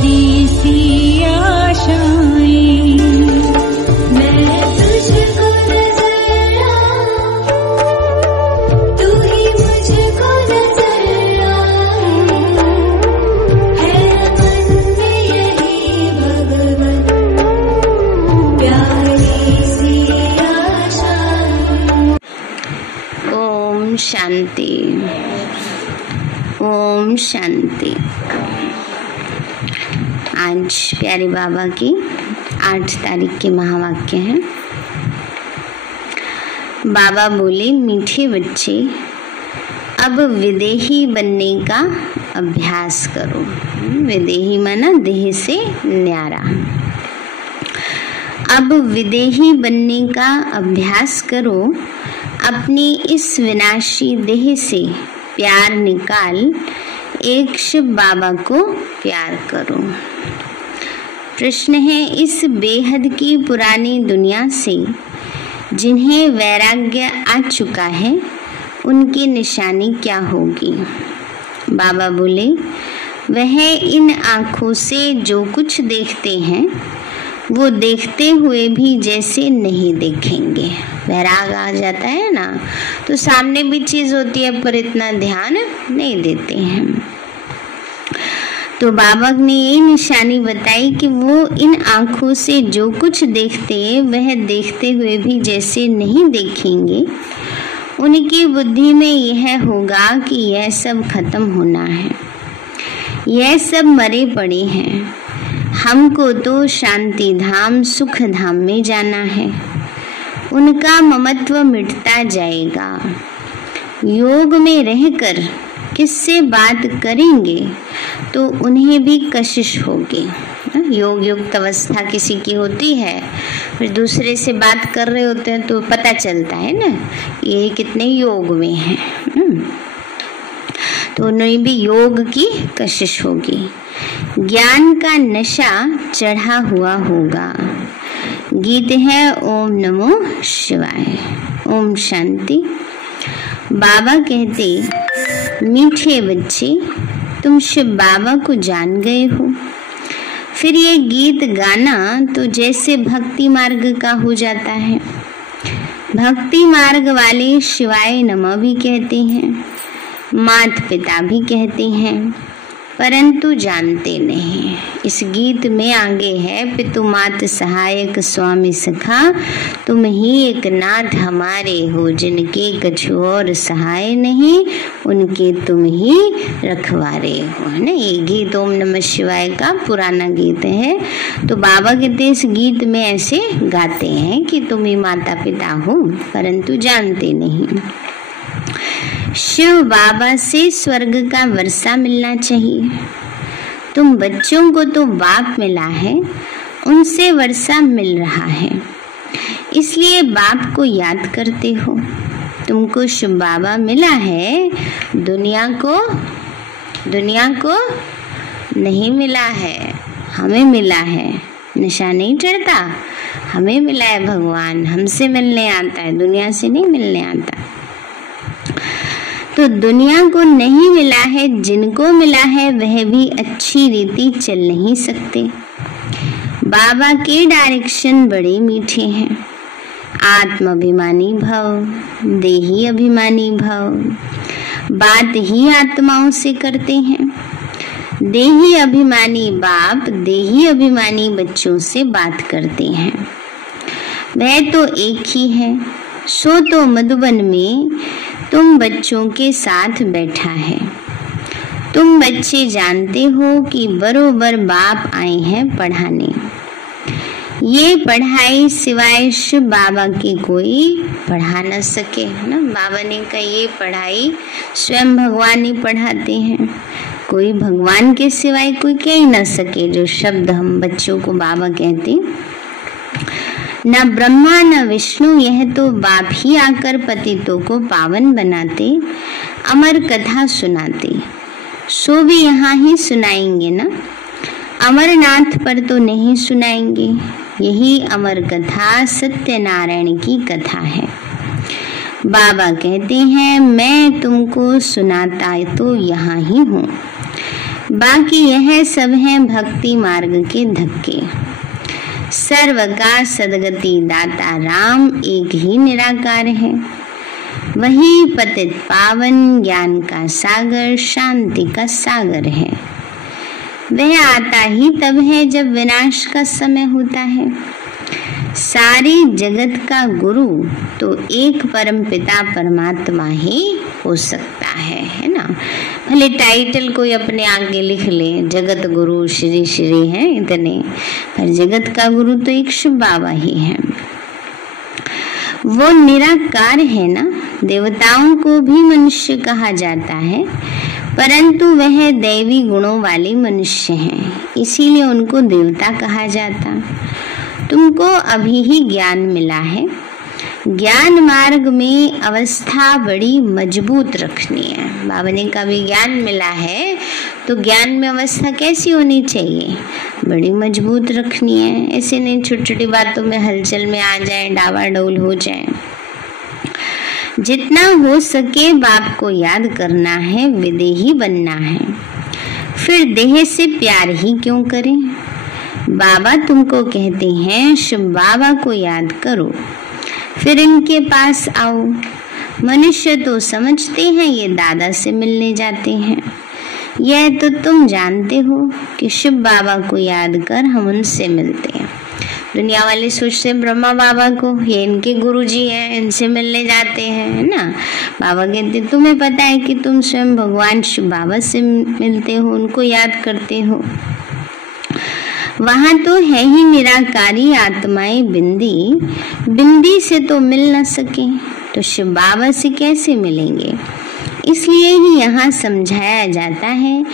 प्यारी सी आशाएं, मैं तुझको नजर आऊं, तू ही मुझको नजर आए, है मन में यही भगवन प्यारी सी आशाएं। ओम शांति, ओम शांति। आज प्यारे बाबा की 8 तारीख के महावाक्य हैं। बाबा बोले, मीठे बच्चे अब विदेही बनने का अभ्यास करो। विदेही माना देह से न्यारा। अब विदेही बनने का अभ्यास करो। अपनी इस विनाशी देह से प्यार निकाल एक शिव बाबा को प्यार करो। प्रश्न है, इस बेहद की पुरानी दुनिया से जिन्हें वैराग्य आ चुका है उनकी निशानी क्या होगी? बाबा बोले, वह इन आँखों से जो कुछ देखते हैं वो देखते हुए भी जैसे नहीं देखेंगे। वैराग आ जाता है ना, तो सामने भी चीज होती है पर इतना ध्यान नहीं देते हैं। तो बाबा ने ये निशानी बताई कि वो इन आँखों से जो कुछ देखते वह देखते हुए भी जैसे नहीं देखेंगे। उनकी बुद्धि में यह होगा कि यह सब खत्म होना है, यह सब मरे पड़े हैं, हमको तो शांति धाम सुख धाम में जाना है। उनका ममत्व मिटता जाएगा। योग में रहकर किससे बात करेंगे तो उन्हें भी कशिश होगी। योग युक्त अवस्था किसी की होती है, फिर दूसरे से बात कर रहे होते हैं तो पता चलता है ना ये कितने योग में है। तो उन्हें भी योग की कशिश होगी। ज्ञान का नशा चढ़ा हुआ होगा। गीत है ओम नमो शिवाय। ओम शांति। बाबा कहते, मीठे बच्चे तुम शिव बाबा को जान गए हो। फिर ये गीत गाना तो जैसे भक्ति मार्ग का हो जाता है। भक्ति मार्ग वाले शिवाय नमः भी कहते हैं, मात पिता भी कहते हैं, परंतु जानते नहीं। इस गीत में आगे है, पितु मात सहायक स्वामी सखा, तुम ही एक नाथ हमारे हो, जिनके कछु और सहाय नहीं, उनके तुम ही रखवारे हो। है ना, ये गीत ओम नमः शिवाय का पुराना गीत है। तो बाबा कहते इस गीत में ऐसे गाते हैं कि तुम ही माता पिता हो परंतु जानते नहीं। शिव बाबा से स्वर्ग का वर्षा मिलना चाहिए। तुम बच्चों को तो बाप मिला है, उनसे वर्षा मिल रहा है, इसलिए बाप को याद करते हो। तुमको शिव बाबा मिला है, दुनिया को नहीं मिला है, हमें मिला है। नशा नहीं चढ़ता, हमें मिला है भगवान, हमसे मिलने आता है, दुनिया से नहीं मिलने आता। तो दुनिया को नहीं मिला है, जिनको मिला है वह भी अच्छी रीति चल नहीं सकते। बाबा के डायरेक्शन बड़े मीठे हैं। आत्माभिमानी भव, देही अभिमानी भव। बात ही आत्माओं से करते हैं। देही अभिमानी बाप देही अभिमानी बच्चों से बात करते हैं। वह तो एक ही है, सो तो मधुबन में तुम बच्चों के साथ बैठा है। तुम बच्चे जानते हो कि बरोबर बाप आए हैं पढ़ाने। ये पढ़ाई सिवाय शिव बाबा के कोई पढ़ा न सके। है ना, बाबा ने कहा ये पढ़ाई स्वयं भगवान ही पढ़ाते हैं, कोई भगवान के सिवाय कोई कह ही न सके। जो शब्द हम बच्चों को बाबा कहते, न ब्रह्मा न विष्णु, यह तो बाप ही आकर पतितों को पावन बनाते, अमर कथा सुनाते। सो भी यहाँ ही सुनाएंगे ना, अमरनाथ पर तो नहीं सुनाएंगे। यही अमर कथा सत्यनारायण की कथा है। बाबा कहते हैं मैं तुमको सुनाता तो यहाँ ही हूँ। बाकी यह सब है भक्ति मार्ग के धक्के। सर्व का सदगति दाता राम एक ही निराकार है। वही पतित पावन ज्ञान का सागर शांति का सागर है। वह आता ही तब है जब विनाश का समय होता है। सारे जगत का गुरु तो एक परम पिता परमात्मा ही हो सकता है ना। भले टाइटल कोई अपने आगे लिख ले, जगत गुरु श्री श्री है इतने, पर जगत का गुरु तो एक शिव बाबा ही है। वो निराकार है ना। देवताओं को भी मनुष्य कहा जाता है, परंतु वह दैवी गुणों वाले मनुष्य हैं, इसीलिए उनको देवता कहा जाता। तुमको अभी ही ज्ञान मिला है। ज्ञान मार्ग में अवस्था बड़ी मजबूत रखनी है। बाबा ने कहा भी ज्ञान मिला है तो ज्ञान में अवस्था कैसी होनी चाहिए? बड़ी मजबूत रखनी है। ऐसे नहीं छोटी छोटी बातों में हलचल में आ जाए, डावाडोल हो जाए। जितना हो सके बाप को याद करना है, विदेही बनना है। फिर देह से प्यार ही क्यों करें? बाबा तुमको कहते हैं शिव बाबा को याद करो, फिर इनके पास आओ। मनुष्य तो समझते हैं ये दादा से मिलने जाते हैं। यह तो तुम जानते हो कि शिव बाबा को याद कर हम उनसे मिलते हैं। दुनिया वाले सोचते हैं ब्रह्मा बाबा को, ये इनके गुरुजी हैं, इनसे मिलने जाते हैं, है ना। बाबा कहते तुम्हें पता है कि तुम स्वयं भगवान शिव बाबा से मिलते हो, उनको याद करते हो। वहां तो है ही निराकारी आत्माएं बिंदी, बिंदी से तो मिल न सके तो शिव बाबा से कैसे मिलेंगे? इसलिए ही यहाँ समझाया जाता है,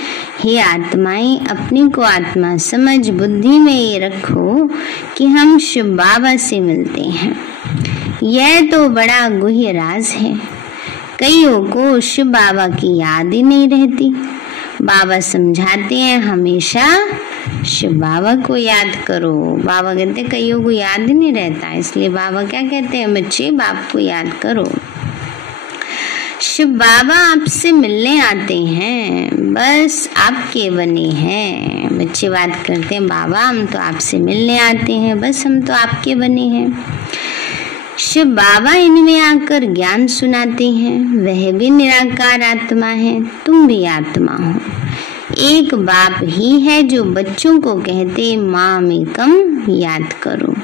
हे आत्माएं अपने को आत्मा समझ बुद्धि में ये रखो कि हम शिव बाबा से मिलते हैं। यह तो बड़ा गुह्य राज है। कईयों को शिव बाबा की याद ही नहीं रहती। बाबा समझाते हैं हमेशा शिव बाबा को याद करो। बाबा कहते कईयों को याद ही नहीं रहता, इसलिए बाबा क्या कहते हैं, बच्चे बाप को याद करो। शिव बाबा आपसे मिलने आते हैं, बस आपके बने हैं। बच्चे बात करते हैं बाबा हम तो आपसे मिलने आते हैं, बस हम तो आपके बने हैं। शिव बाबा इनमें आकर ज्ञान सुनाते हैं। वह भी निराकार आत्मा है, तुम भी आत्मा हो। एक बाप ही है जो बच्चों को कहते माँ में कम याद करो।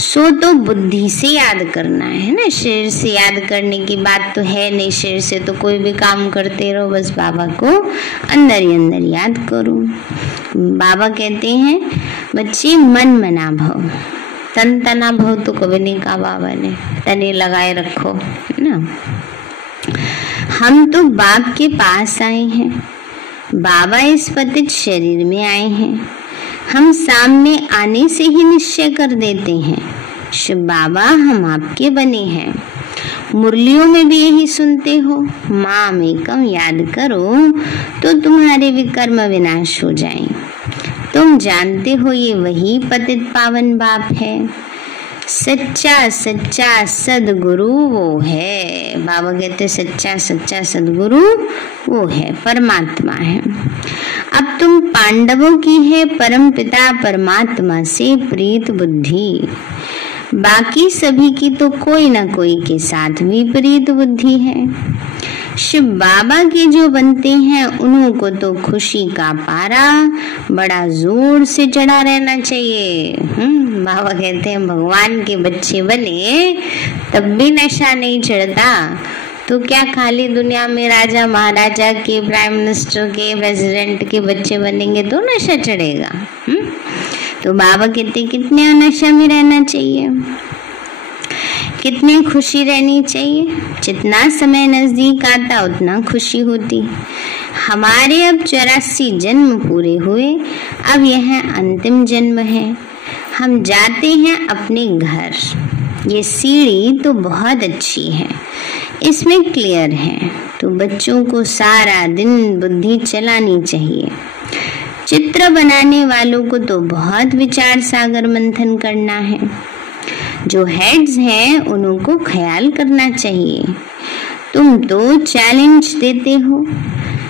सो तो बुद्धि से याद करना है ना, शरीर से याद करने की बात तो है नहीं। शरीर से तो कोई भी काम करते रहो, बस बाबा को अंदर ही अंदर याद करो। बाबा कहते हैं बच्चे मन मना भव, तन तना भव तो कभी नहीं कहा बाबा ने, तने लगाए रखो, है ना। हम तो बाप के पास आए हैं, बाबा इस पतित शरीर में आए हैं। हम सामने आने से ही निश्चय कर देते हैं शिव बाबा हम आपके बने हैं। मुरलियों में भी यही सुनते हो, माँ में कम याद करो तो तुम्हारे विकर्म विनाश हो जाएं। तुम जानते हो ये वही पतित पावन बाप है। सच्चा सच्चा सदगुरु वो है। बाबा कहते सच्चा सच्चा सदगुरु वो है, परमात्मा है। अब तुम पांडवों की है परम पिता परमात्मा से प्रीत बुद्धि। बाकी सभी की तो कोई ना कोई के साथ विपरीत बुद्धि है। शिव बाबा के जो बनते हैं उन्हों को तो खुशी का पारा बड़ा जोर से चढ़ा रहना चाहिए। बाबा कहते हैं भगवान के बच्चे बने तब भी नशा नहीं चढ़ता, तो क्या खाली दुनिया में राजा महाराजा के, प्राइम मिनिस्टर के, प्रेसिडेंट के बच्चे बनेंगे तो नशा चढ़ेगा? तो बाबा कहते कितने नशा में रहना चाहिए, कितनी खुशी रहनी चाहिए। जितना समय नजदीक आता उतना खुशी होती। हमारे अब 84 जन्म पूरे हुए, अब यह अंतिम जन्म है। हम जाते हैं अपने घर। ये सीढ़ी तो बहुत अच्छी है, इसमें क्लियर है, तो बच्चों को सारा दिन बुद्धि चलानी चाहिए। चित्र बनाने वालों को तो बहुत विचार सागर मंथन करना है। जो हेड्स हैं उन्हों को ख्याल करना चाहिए। तुम तो चैलेंज देते हो,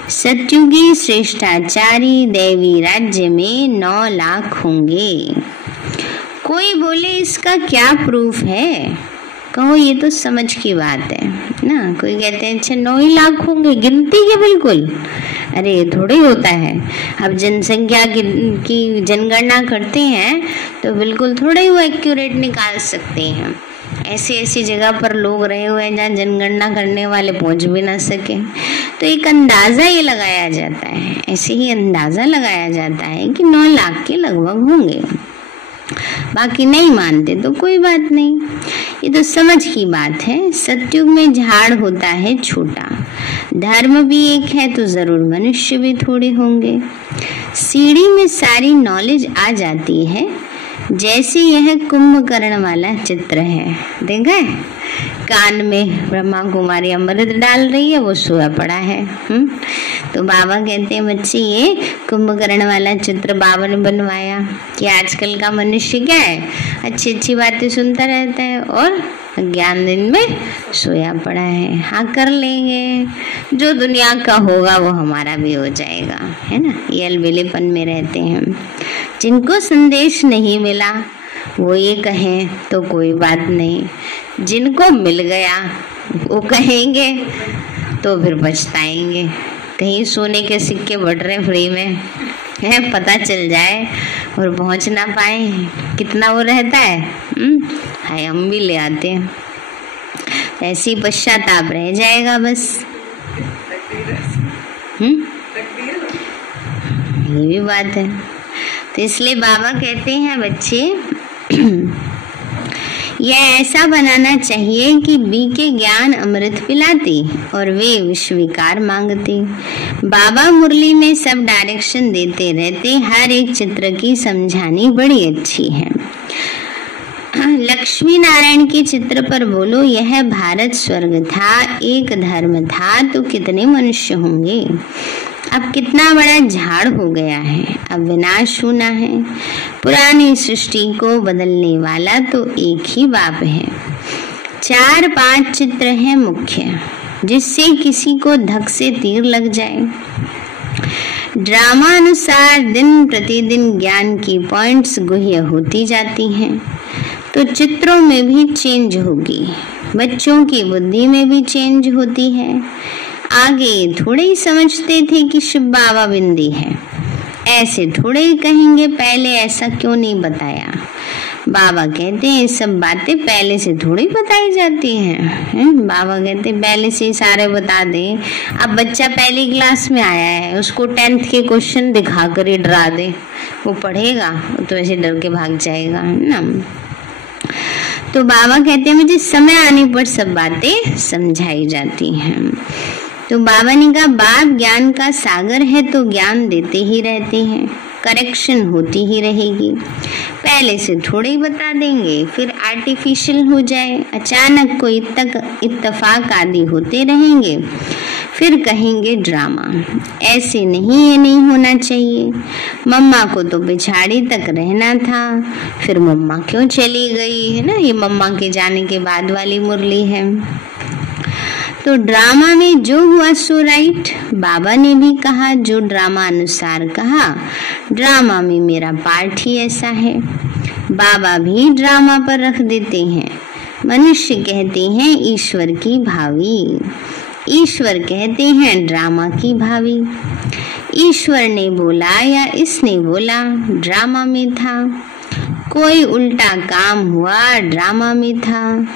सत्युगी श्रेष्ठाचारी दैवी राज्य में 9 लाख होंगे। कोई बोले इसका क्या प्रूफ है? कहो ये तो समझ की बात है ना। कोई कहते हैं अच्छा 9 ही लाख होंगे, गिनती के बिल्कुल। अरे ये थोड़े होता है। अब जनसंख्या की जनगणना करते हैं तो बिल्कुल थोड़ा ही वो एक्यूरेट निकाल सकते हैं। ऐसी ऐसी जगह पर लोग रहे हुए हैं जहाँ जनगणना करने वाले पहुंच भी ना सके, तो एक अंदाजा ये लगाया जाता है, ऐसे ही अंदाजा लगाया जाता है कि 9 लाख के लगभग होंगे। बाकी नहीं मानते तो कोई बात नहीं, ये तो समझ की बात है। सतयुग में झाड़ होता है छोटा, धर्म भी एक है तो जरूर मनुष्य भी थोड़े होंगे। सीढ़ी में सारी नॉलेज आ जाती है, जैसे यह कुंभकर्ण वाला चित्र है। देखा है, कान में ब्रह्मा कुमारी अमृत डाल रही है, वो सोया पड़ा है। तो बाबा कहते हैं बच्चे ये कुंभकर्ण वाला चित्र बाबा ने बनवाया कि आजकल का मनुष्य क्या है, अच्छी अच्छी बातें सुनता रहता है और ज्ञान दिन में सोया पड़ा है। हाँ कर लेंगे, जो दुनिया का होगा वो हमारा भी हो जाएगा, है ना। ये अलबेलेपन में रहते हैं। जिनको संदेश नहीं मिला वो ये कहें तो कोई बात नहीं, जिनको मिल गया वो कहेंगे तो फिर पछताएंगे। कहीं सोने के सिक्के बढ़ रहे फ्री में है, पता चल जाए और पहुंच ना पाए, कितना वो रहता है। हाय हम भी ले आते हैं, ऐसी पश्चाताप रह जाएगा बस। ये भी बात है। तो इसलिए बाबा कहते हैं बच्चे यह ऐसा बनाना चाहिए कि बी के ज्ञान अमृत पिलाती और वे विश्वविकार मांगते। बाबा मुरली में सब डायरेक्शन देते रहते, हर एक चित्र की समझानी बड़ी अच्छी है। लक्ष्मी नारायण के चित्र पर बोलो यह भारत स्वर्ग था, एक धर्म था तो कितने मनुष्य होंगे। अब कितना बड़ा झाड़ हो गया है, अब विनाश होना है। पुरानी सृष्टि को बदलने वाला तो एक ही बाप है। 4-5 चित्र हैं मुख्य, जिससे किसी को धक से तीर लग जाए। ड्रामा अनुसार दिन प्रतिदिन ज्ञान की पॉइंट्स गुह्य होती जाती हैं, तो चित्रों में भी चेंज होगी, बच्चों की बुद्धि में भी चेंज होती है। आगे थोड़े ही समझते थे कि शिव बाबा बिंदी है, ऐसे थोड़े ही कहेंगे पहले ऐसा क्यों नहीं बताया। बाबा कहते हैं सब बातें पहले से थोड़ी बताई जाती हैं। बाबा कहते हैं पहले से सारे बता दें। अब बच्चा पहली क्लास में आया है, उसको 10th के क्वेश्चन दिखा कर ही डरा दे, वो पढ़ेगा तो ऐसे डर के भाग जाएगा, है ना। तो बाबा कहते हैं मुझे समय आने पर सब बातें समझाई जाती हैं। तो बाबा ने कहा बाप ज्ञान का सागर है तो ज्ञान देते ही रहते हैं, करेक्शन होती ही रहेगी। पहले से थोड़े ही बता देंगे, फिर आर्टिफिशियल हो जाए, अचानक कोई इत्तेफाक आदि होते रहेंगे, फिर कहेंगे ड्रामा। ऐसे नहीं, ये नहीं होना चाहिए। मम्मा को तो पिछाड़ी तक रहना था, फिर मम्मा क्यों चली गई, है ना। ये मम्मा के जाने के बाद वाली मुरली है। तो ड्रामा में जो हुआ सो राइट, बाबा ने भी कहा जो ड्रामा अनुसार कहा, ड्रामा में मेरा पार्ट ही ऐसा है। बाबा भी ड्रामा पर रख देते हैं। मनुष्य कहते हैं ईश्वर की भावी, ईश्वर कहते हैं ड्रामा की भावी। ईश्वर ने बोला या इसने बोला, ड्रामा में था। कोई उल्टा काम हुआ, ड्रामा में था,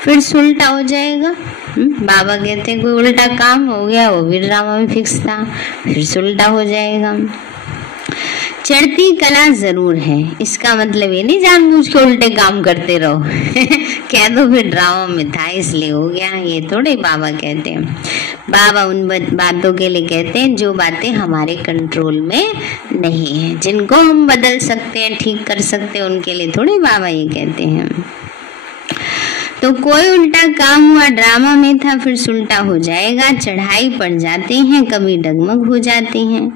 फिर उल्टा हो जाएगा। बाबा कहते हैं कोई उल्टा काम हो गया, वो भी ड्रामा में फिक्स था, फिर उल्टा हो जाएगा। चढ़ती कला जरूर है, इसका मतलब ये नहीं जानबूझ के उल्टे काम करते रहो कह दो फिर ड्रामा में था इसलिए हो गया, ये थोड़े बाबा कहते हैं। बाबा उन बातों के लिए कहते हैं जो बातें हमारे कंट्रोल में नहीं है, जिनको हम बदल सकते हैं, ठीक कर सकते हैं, उनके लिए थोड़े बाबा ये कहते हैं। तो कोई उल्टा काम हुआ, ड्रामा में था, फिर उल्टा हो जाएगा। चढ़ाई पड़ जाते हैं, कभी डगमग हो जाते हैं।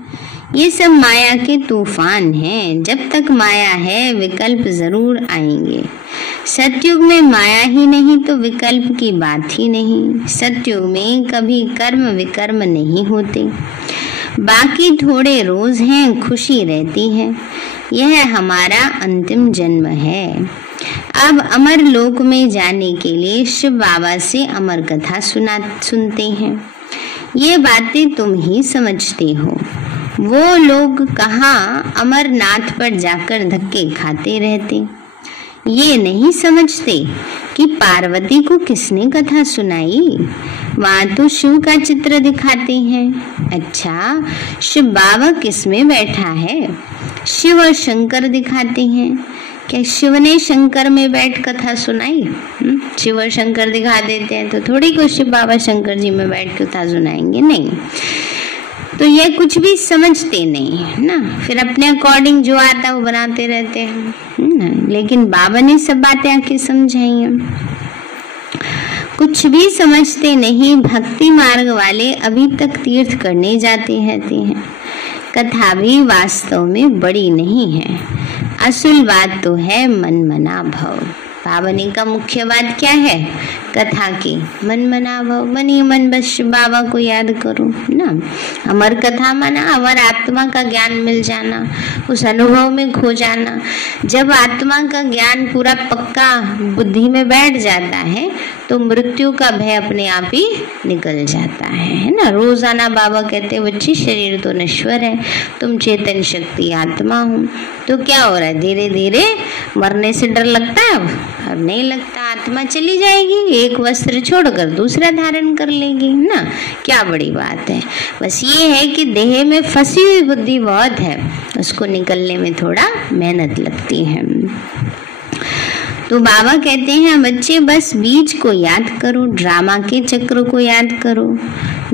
ये सब माया के तूफान हैं। जब तक माया है विकल्प जरूर आएंगे। सतयुग में माया ही नहीं तो विकल्प की बात ही नहीं। सतयुग में कभी कर्म विकर्म नहीं होते। बाकी थोड़े रोज हैं, खुशी रहती है। यह हमारा अंतिम जन्म है। अब अमर लोक में जाने के लिए शिव बाबा से अमर कथा सुनते हैं। ये बातें तुम ही समझते हो। वो लोग कहाँ अमरनाथ पर जाकर धक्के खाते रहते। ये नहीं समझते कि पार्वती को किसने कथा सुनाई। वहाँ तो शिव का चित्र दिखाते हैं। अच्छा, शिव बाबा किस में बैठा है? शिव और शंकर दिखाते हैं। क्या शिव ने शंकर में बैठ कथा सुनाई? शिव और शंकर दिखा देते हैं तो थोड़ी को शिव बाबा शंकर जी में बैठ कथा सुनाएंगे, नहीं। तो ये कुछ भी समझते नहीं है ना, फिर अपने अकॉर्डिंग जो आता है वो बनाते रहते हैं ना। लेकिन बाबा ने सब बातें आके समझाई हैं। कुछ भी समझते नहीं। भक्ति मार्ग वाले अभी तक तीर्थ करने जाते रहते हैं। कथा भी वास्तव में बड़ी नहीं है। असल बात तो है मन मना भव। पावनी का मुख्य बात क्या है कथा की? मन मना भव। मन ही मन बस बाबा को याद करो ना। अमर कथा माना अमर आत्मा का ज्ञान मिल जाना, उस अनुभव में खो जाना। जब आत्मा का ज्ञान पूरा पक्का बुद्धि में बैठ जाता है तो मृत्यु का भय अपने आप ही निकल जाता है ना। रोजाना बाबा कहते बच्ची शरीर तो नश्वर है, तुम चेतन शक्ति आत्मा हो। तो क्या हो रहा है, धीरे धीरे मरने से डर लगता है? अब नहीं लगता। आत्मा चली जाएगी, एक वस्त्र छोड़कर दूसरा धारण कर लेगी ना। क्या बड़ी बात है। बस ये है कि देह में फंसी हुई बुद्धि बहुत है, उसको निकलने में थोड़ा मेहनत लगती है। तो बाबा कहते हैं बच्चे बस बीज को याद करो, ड्रामा के चक्र को याद करो।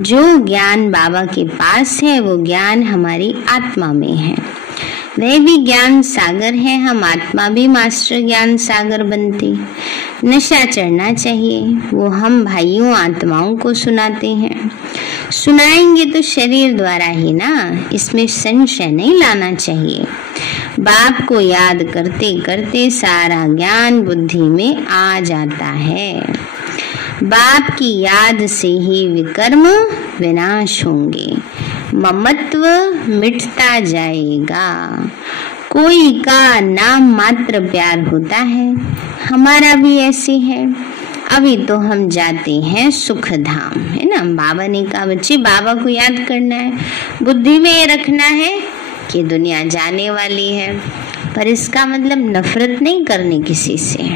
जो ज्ञान बाबा के पास है वो ज्ञान हमारी आत्मा में है। वह भी ज्ञान सागर है, हम आत्मा भी मास्टर ज्ञान सागर बनते। नशा चढ़ना चाहिए, वो हम भाइयों आत्माओं को सुनाते हैं। सुनाएंगे तो शरीर द्वारा ही ना, इसमें संशय नहीं लाना चाहिए। बाप को याद करते करते सारा ज्ञान बुद्धि में आ जाता है। बाप की याद से ही विकर्म विनाश होंगे, ममत्व मिटता जाएगा। कोई का नाम मात्र प्यार होता है, हमारा भी ऐसे है। अभी तो हम जाते हैं सुख धाम, है ना। बाबा ने कहा बच्चे बाबा को याद करना है, बुद्धि में ये रखना है कि दुनिया जाने वाली है, पर इसका मतलब नफरत नहीं करनी किसी से,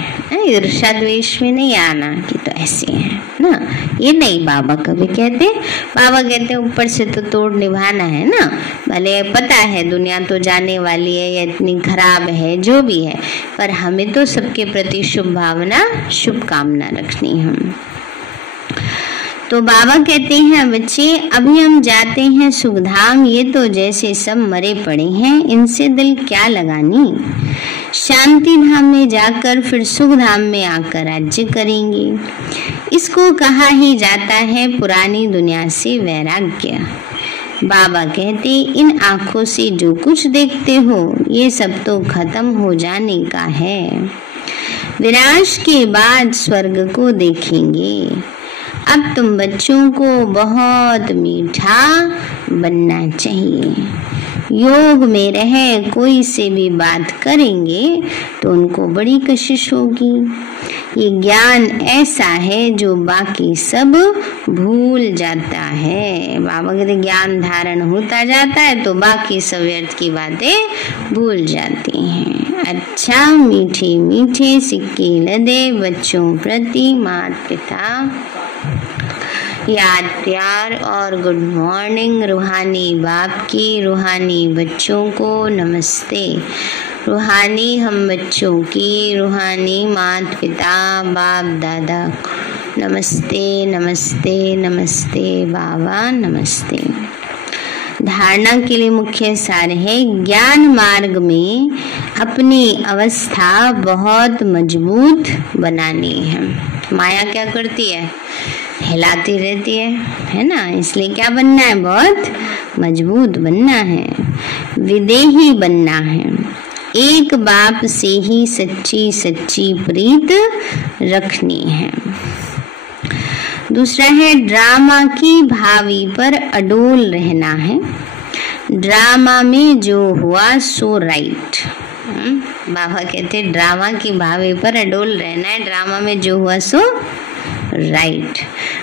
ईर्ष्या द्वेष में नहीं आना कि तो ऐसे है ना। ये नहीं बाबा कभी कहते। बाबा कहते ऊपर से तो तोड़ निभाना है ना। भले पता है दुनिया तो जाने वाली है या इतनी खराब है जो भी है, पर हमें तो सबके प्रति शुभ भावना शुभकामना रखनी है। तो बाबा कहते हैं बच्चे अभी हम जाते हैं सुखधाम, ये तो जैसे सब मरे पड़े हैं, इनसे दिल क्या लगानी। शांति धाम में जाकर फिर सुख धाम में आकर राज्य करेंगे। इसको कहा ही जाता है पुरानी दुनिया से वैराग्य। बाबा कहते इन आँखों से जो कुछ देखते हो ये सब तो खत्म हो जाने का है। विनाश के बाद स्वर्ग को देखेंगे। अब तुम बच्चों को बहुत मीठा बनना चाहिए। योग में रहे कोई से भी बात करेंगे तो उनको बड़ी कशिश होगी। ये ज्ञान ऐसा है जो बाकी सब भूल जाता है। बाबा कहते ज्ञान धारण होता जाता है तो बाकी सब व्यर्थ की बातें भूल जाती हैं। अच्छा मीठे मीठे सिक्के लदे बच्चों प्रति माता पिता याद प्यार और गुड मॉर्निंग। रूहानी बाप की रूहानी बच्चों को नमस्ते। रूहानी हम बच्चों की रूहानी माता पिता बाप दादा नमस्ते नमस्ते नमस्ते बाबा नमस्ते। धारणा के लिए मुख्य सार है ज्ञान मार्ग में अपनी अवस्था बहुत मजबूत बनानी है। माया क्या करती है, हिलाती रहती है ना। इसलिए क्या बनना है, बहुत मजबूत बनना है, विदेही बनना है। एक बाप से ही सच्ची सच्ची प्रीत रखनी है। दूसरा है ड्रामा की भावी पर अडोल रहना है। ड्रामा में जो हुआ सो राइट। बाबा कहते ड्रामा की भावे पर अडोल रहना है, ड्रामा में जो हुआ सो राइट।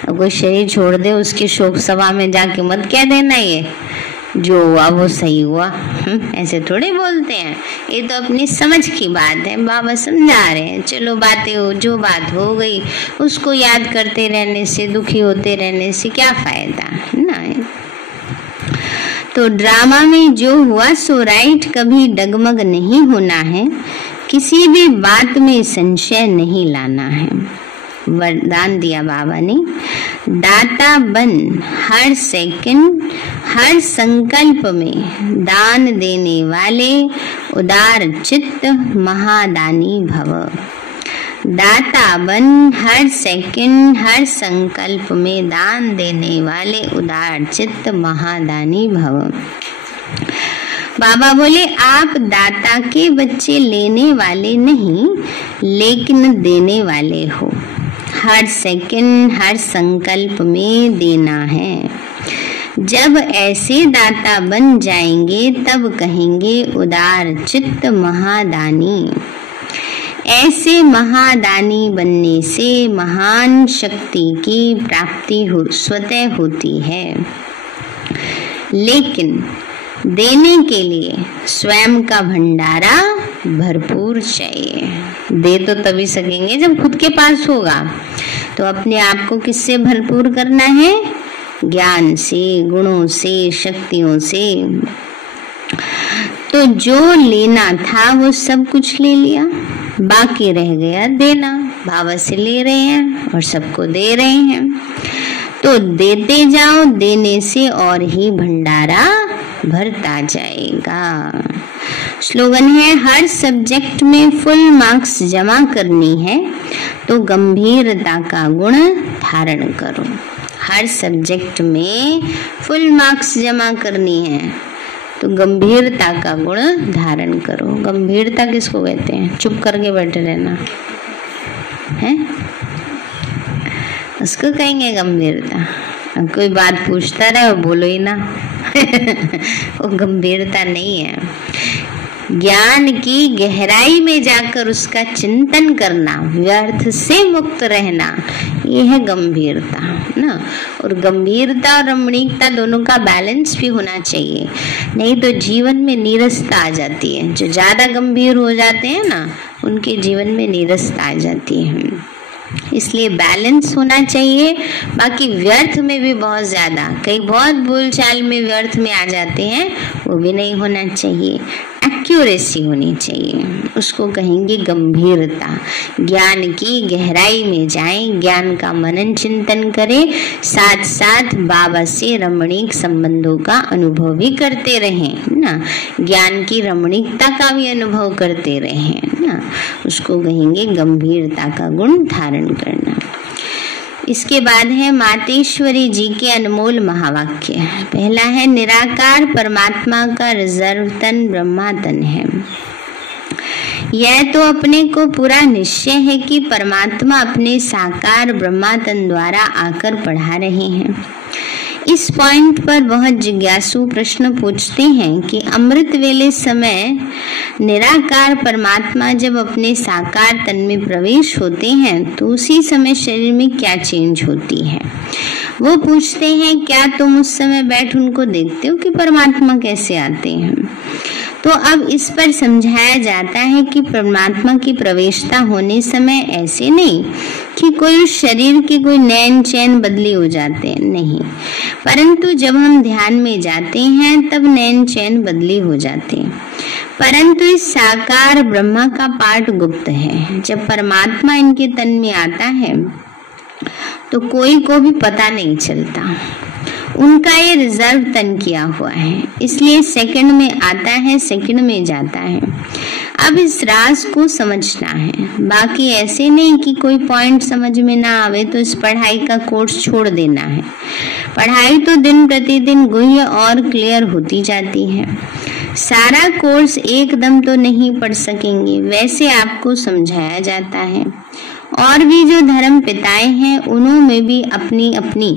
अब कोई शरीर छोड़ दे उसकी शोक सभा में जाके मत कह देना ये जो हुआ वो सही हुआ। ऐसे थोड़े बोलते हैं, ये तो अपनी समझ की बात है। बाबा समझा रहे हैं, चलो बातें हो, जो बात हो गई उसको याद करते रहने से, दुखी होते रहने से क्या फायदा है ना। तो ड्रामा में जो हुआ सो राइट, कभी डगमग नहीं होना है, किसी भी बात में संशय नहीं लाना है। वरदान दिया बाबा ने, दाता बन हर सेकंड हर संकल्प में दान देने वाले उदार चित्त महादानी भव। दाता बन हर सेकंड हर संकल्प में दान देने वाले उदार चित्त महादानी भव। बाबा बोले आप दाता के बच्चे लेने वाले नहीं लेकिन देने वाले हो। हर सेकंड हर संकल्प में देना है। जब ऐसे दाता बन जाएंगे तब कहेंगे उदार चित्त महादानी। ऐसे महादानी बनने से महान शक्ति की प्राप्ति स्वतः होती है, लेकिन देने के लिए स्वयं का भंडारा भरपूर चाहिए। दे तो तभी सकेंगे जब खुद के पास होगा। तो अपने आप को किससे भरपूर करना है? ज्ञान से, गुणों से, शक्तियों से। तो जो लेना था वो सब कुछ ले लिया, बाकी रह गया देना। बाबा से ले रहे हैं और सबको दे रहे हैं, तो देते जाओ, देने से और ही भंडारा भरता जाएगा। स्लोगन है, हर सब्जेक्ट में फुल मार्क्स जमा करनी है तो गंभीरता का गुण धारण करो। हर सब्जेक्ट में फुल मार्क्स जमा करनी है तो गंभीरता का गुण धारण करो। गंभीरता किसको कहते हैं? चुप करके बैठे रहना है, उसको कहेंगे गंभीरता। अब कोई बात पूछता रहे और बोलो ही ना वो गंभीरता नहीं है। ज्ञान की गहराई में जाकर उसका चिंतन करना, व्यर्थ से मुक्त रहना, ये है गंभीरता ना। और गंभीरता और रमणीकता दोनों का बैलेंस भी होना चाहिए, नहीं तो जीवन में नीरसता आ जाती है। जो ज्यादा गंभीर हो जाते हैं ना, उनके जीवन में नीरसता आ जाती है। इसलिए बैलेंस होना चाहिए। बाकी व्यर्थ में भी बहुत ज्यादा, कई बहुत बोलचाल में व्यर्थ में आ जाते हैं, वो भी नहीं होना चाहिए। एक्यूरेसी होनी चाहिए, उसको कहेंगे गंभीरता। ज्ञान की गहराई में जाएं, ज्ञान का मनन चिंतन करें, साथ साथ बाबा से रमणीक संबंधों का अनुभव भी करते रहें ना। ज्ञान की रमणीकता का भी अनुभव करते रहें ना, उसको कहेंगे गंभीरता का गुण धारण करना। इसके बाद है मातेश्वरी जी के अनमोल महावाक्य। पहला है, निराकार परमात्मा का रिजर्व तन ब्रह्मा तन है। यह तो अपने को पूरा निश्चय है कि परमात्मा अपने साकार ब्रह्मा तन द्वारा आकर पढ़ा रहे हैं। इस पॉइंट पर बहुत जिज्ञासु प्रश्न पूछते हैं कि अमृत वेले समय निराकार परमात्मा जब अपने साकार तन में प्रवेश होते हैं तो उसी समय शरीर में क्या चेंज होती है। वो पूछते हैं, क्या तुम उस समय बैठ उनको देखते हो कि परमात्मा कैसे आते हैं? तो अब इस पर समझाया जाता है कि परमात्मा की प्रवेशता होने समय ऐसे नहीं कि कोई शरीर के कोई नैन चैन बदली हो जाते हैं, नहीं, परंतु जब हम ध्यान में जाते हैं तब नैन चैन बदली हो जाते हैं। परंतु इस साकार ब्रह्मा का पाठ गुप्त है। जब परमात्मा इनके तन में आता है तो कोई को भी पता नहीं चलता। उनका ये रिजर्व तन किया हुआ है, इसलिए सेकंड में आता है, सेकंड में जाता है। अब इस राज को समझना है। बाकी ऐसे नहीं कि कोई पॉइंट समझ में ना आवे तो इस पढ़ाई का कोर्स छोड़ देना है। पढ़ाई तो दिन प्रतिदिन गुह्य और क्लियर होती जाती है। सारा कोर्स एकदम तो नहीं पढ़ सकेंगे, वैसे आपको समझाया जाता है। और भी जो धर्म पिताएं हैं उन्होंने भी अपनी अपनी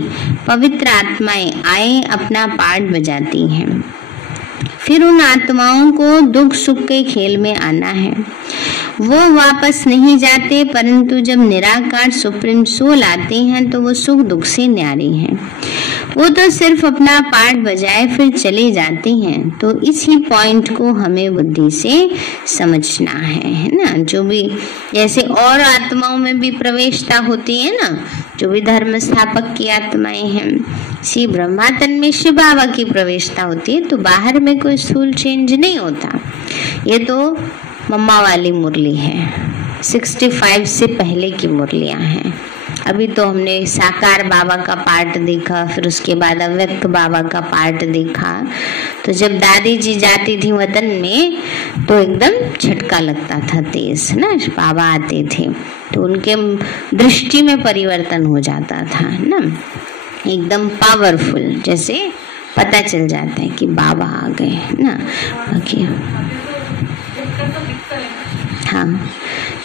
पवित्र आत्माएं आए अपना पार्ट बजाती हैं। फिर उन आत्माओं को दुख सुख के खेल में आना है। वो वापस नहीं जाते, परंतु जब निराकार सुप्रीम सोल आते हैं तो वो सुख दुख से न्यारे हैं। वो तो सिर्फ अपना पार्ट बजाए फिर चले जाते हैं। तो इसी पॉइंट को हमें बुद्धि से समझना है ना। जो भी जैसे और आत्माओं में भी प्रवेशता होती है ना, जो भी धर्म स्थापक की आत्माएं हैं, श्री ब्रह्मा तन में शिव बाबा की प्रवेशता होती है। तो बाहर में कोई स्थूल चेंज नहीं होता। ये तो मम्मा वाली मुरली है, 65 से पहले की मुरलियां हैं। अभी तो हमने साकार बाबा का पार्ट देखा, फिर उसके बाद अव्यक्त बाबा का पार्ट देखा। तो जब दादी जी जाती थी वतन में तो एकदम झटका लगता था तेज ना, बाबा आते थे तो उनके दृष्टि में परिवर्तन हो जाता था ना, एकदम पावरफुल, जैसे पता चल जाता है कि बाबा आ गए ना। बाकी हाँ,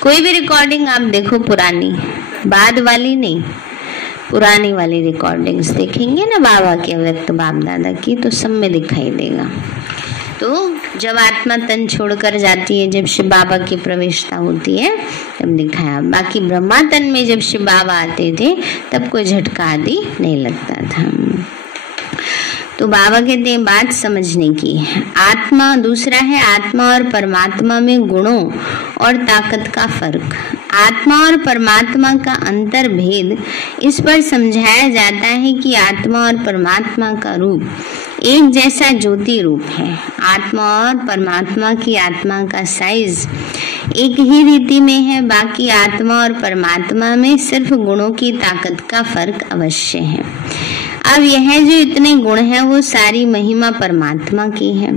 कोई भी रिकॉर्डिंग आप देखो पुरानी, बाद वाली नहीं, पुरानी वाली रिकॉर्डिंग्स देखेंगे ना बाबा के, अव्यक्त बाप दादा की, तो सब में दिखाई देगा। तो जब आत्मा तन छोड़कर जाती है, जब शिव बाबा की प्रवेशता होती है तब दिखाया। बाकी ब्रह्मा तन में जब शिव बाबा आते थे तब कोई झटका आदि नहीं लगता था। तो बाबा कहते हैं बात समझने की। आत्मा, दूसरा है आत्मा और परमात्मा में गुणों और ताकत का फर्क। आत्मा और परमात्मा का अंतर भेद इस पर समझाया जाता है कि आत्मा और परमात्मा का रूप एक जैसा ज्योति रूप है। आत्मा और परमात्मा की आत्मा का साइज एक ही रीति में है, बाकी आत्मा और परमात्मा में सिर्फ गुणों की ताकत का फर्क अवश्य है। अब यह जो इतने गुण हैं वो सारी महिमा परमात्मा की है।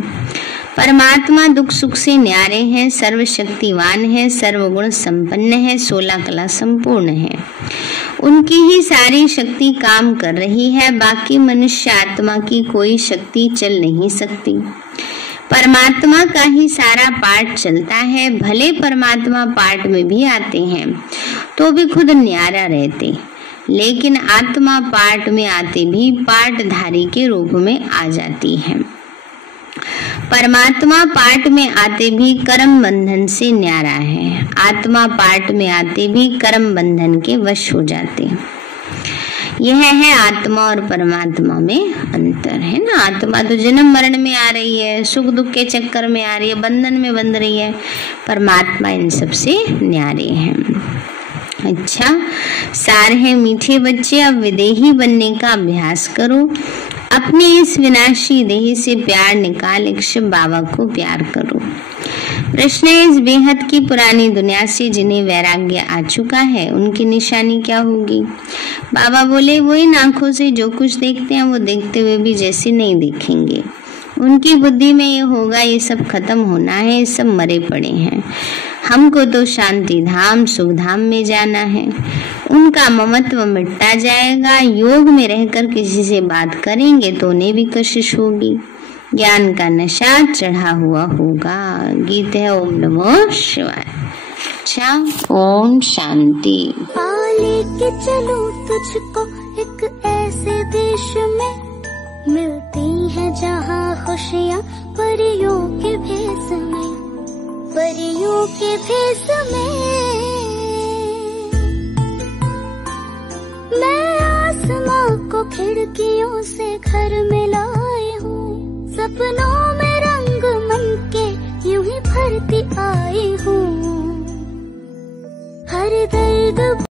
परमात्मा दुख सुख से न्यारे हैं, सर्वशक्तिवान है, सर्वगुण संपन्न है, 16 कला संपूर्ण है। उनकी ही सारी शक्ति काम कर रही है, बाकी मनुष्य आत्मा की कोई शक्ति चल नहीं सकती। परमात्मा का ही सारा पार्ट चलता है। भले परमात्मा पार्ट में भी आते हैं तो भी खुद न्यारा रहते, लेकिन आत्मा पार्ट में आते भी पार्टधारी के रूप में आ जाती है। परमात्मा पार्ट में आते भी कर्म बंधन से न्यारा है, आत्मा पार्ट में आते भी कर्म बंधन के वश हो जाते। यह है आत्मा और परमात्मा में अंतर है ना। आत्मा तो जन्म मरण में आ रही है, सुख दुख के चक्कर में आ रही है, बंधन में बंध रही है। परमात्मा इन सबसे न्यारे हैं। अच्छा, सार है मीठे बच्चे, अब विदेही बनने का अभ्यास करो। अपने इस विनाशी देह से प्यार निकाल एक शिव बाबा को प्यार करो। प्रश्न है, इस बेहद की पुरानी दुनिया से जिन्हें वैराग्य आ चुका है उनकी निशानी क्या होगी? बाबा बोले, वो इन आंखों से जो कुछ देखते हैं वो देखते हुए भी जैसे नहीं देखेंगे। उनकी बुद्धि में ये होगा ये सब खत्म होना है, ये सब मरे पड़े हैं, हमको तो शांति धाम सुख धाम में जाना है। उनका ममत्व मिटता जाएगा। योग में रहकर किसी से बात करेंगे तो उन्हें भी कशिश होगी। ज्ञान का नशा चढ़ा हुआ होगा। गीत है ओम नमो शिवाय। अच्छा, ओम शांति। लेके चलो तुझको एक ऐसे देश में, मिलती है जहाँ खुशियाँ परियों के भेस में, परियों के भेस में। मैं आसमां को खिड़कियों से घर में लाई हूँ, सपनों में रंग मन के यूं ही भरती आई हूँ। हर दर्द